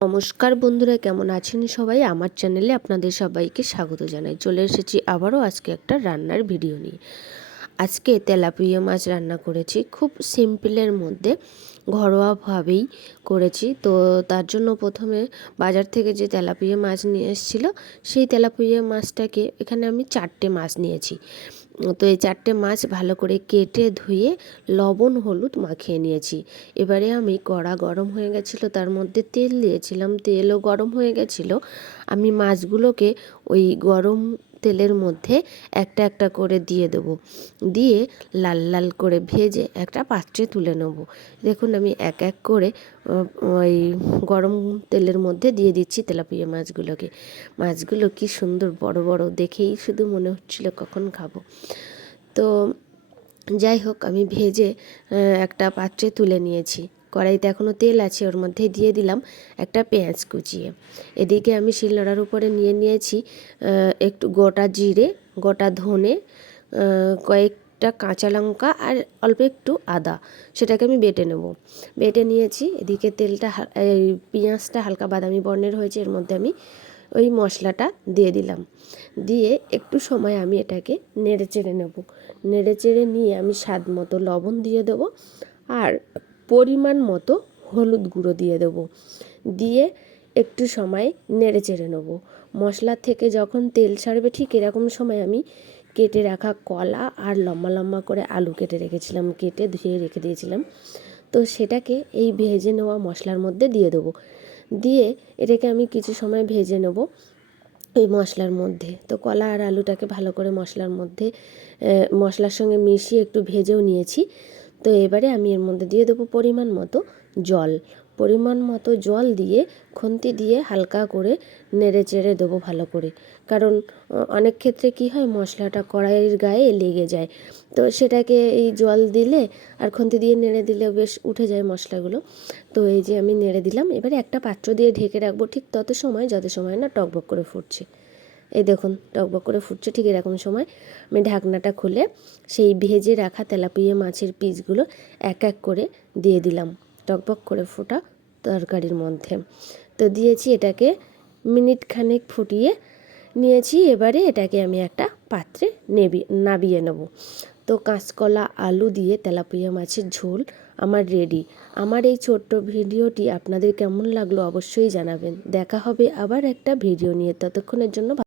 নমস্কার বন্ধুরা, কেমন আছেন সবাই? আমার চ্যানেলে আপনাদের সবাইকে স্বাগত জানাই। চলে এসেছি আবারও আজকে একটা রান্নার ভিডিও নিয়ে। আজকে তেলাপিয়া মাছ রান্না করেছি, খুব সিম্পলের মধ্যে, ঘরোয়াভাবেই করেছি। তো তার জন্য প্রথমে বাজার থেকে যে তেলাপিয়া মাছ নিয়ে এসেছিলো, সেই তেলাপিয়া মাছটাকে এখানে আমি 4টে মাছ নিয়েছি। তো এই 4টে মাছ ভালো করে কেটে ধুয়ে লবণ হলুদ মাখিয়ে নিয়েছি। এবারে আমি কড়া গরম হয়ে গেছিলো, তার মধ্যে তেল দিয়েছিলাম, তেলও গরম হয়ে গেছিলো। আমি মাছগুলোকে ওই গরম তেলের মধ্যে একটা একটা করে দিয়ে দেবো, দিয়ে লাল লাল করে ভেজে একটা পাত্রে তুলে নেব। দেখুন আমি এক এক করে ওই গরম তেলের মধ্যে দিয়ে দিচ্ছি তেলাপিয়া মাছগুলোকে। মাছগুলো কি সুন্দর বড় বড়, দেখেই শুধু মনে হচ্ছিল কখন খাবো। তো যাই হোক, আমি ভেজে একটা পাত্রে তুলে নিয়েছি। কড়াইতে এখনও তেল আছে, ওর মধ্যে দিয়ে দিলাম একটা পেঁয়াজ কুচিয়ে। এদিকে আমি শিলনোড়ার উপরে নিয়েছি একটু গোটা জিরে, গোটা ধনে, কয়েকটা কাঁচা লঙ্কা আর অল্প একটু আদা, সেটাকে আমি বেটে নেব। বেটে নিয়েছি। এদিকে তেলটা পেঁয়াজটা হালকা বাদামি বর্ণের হয়েছে, এর মধ্যে আমি ওই মশলাটা দিয়ে দিলাম। দিয়ে একটু সময় আমি এটাকে নেড়ে চেড়ে নেব। নেড়ে চেড়ে নিয়ে আমি স্বাদ মতো লবণ দিয়ে দেবো আর পরিমাণ মতো হলুদ গুঁড়ো দিয়ে দেবো। দিয়ে একটু সময় নেড়ে চেড়ে নেব। মশলা থেকে যখন তেল ছাড়বে ঠিক এরকম সময় আমি কেটে রাখা কলা আর লম্বা লম্বা করে আলু কেটে রেখেছিলাম, কেটে ধুয়ে রেখে দিয়েছিলাম, তো সেটাকে এই ভেজে নেওয়া মশলার মধ্যে দিয়ে দেবো। দিয়ে এটাকে আমি কিছু সময় ভেজে নেব এই মশলার মধ্যে। তো কলা আর আলুটাকে ভালো করে মশলার মধ্যে মশলার সঙ্গে মিশিয়ে একটু ভেজেও নিয়েছি। তো এবারে আমি এর মধ্যে দিয়ে দেবো পরিমাণ মতো জল। পরিমাণ মতো জল দিয়ে খুন্তি দিয়ে হালকা করে নেড়ে চেড়ে দেবো ভালো করে, কারণ অনেক ক্ষেত্রে কি হয়, মশলাটা কড়াইয়ের গায়ে লেগে যায়। তো সেটাকে এই জল দিলে আর খুন্তি দিয়ে নেড়ে দিলে বেশ উঠে যায় মশলাগুলো। তো এই যে আমি নেড়ে দিলাম। এবারে একটা পাত্র দিয়ে ঢেকে রাখবো ঠিক যত সময় না টকবক করে ফুটছে। এই দেখুন টকবক করে ফুটছে, ঠিক এরকম সময় আমি ঢাকনাটা খুলে সেই ভেজে রাখা তেলাপিয়া মাছের পিসগুলো এক এক করে দিয়ে দিলাম টকবক করে ফোটা তরকারির মধ্যে। তো দিয়েছি, এটাকে মিনিট খানেক ফুটিয়ে নিয়েছি। এবারে এটাকে আমি একটা পাত্রে নাবিয়ে নেব। তো কাঁচকলা আলু দিয়ে তেলাপিয়া মাছের ঝোল আমার রেডি। আমার এই ছোট্ট ভিডিওটি আপনাদের কেমন লাগলো অবশ্যই জানাবেন। দেখা হবে আবার একটা ভিডিও নিয়ে, ততক্ষণের জন্য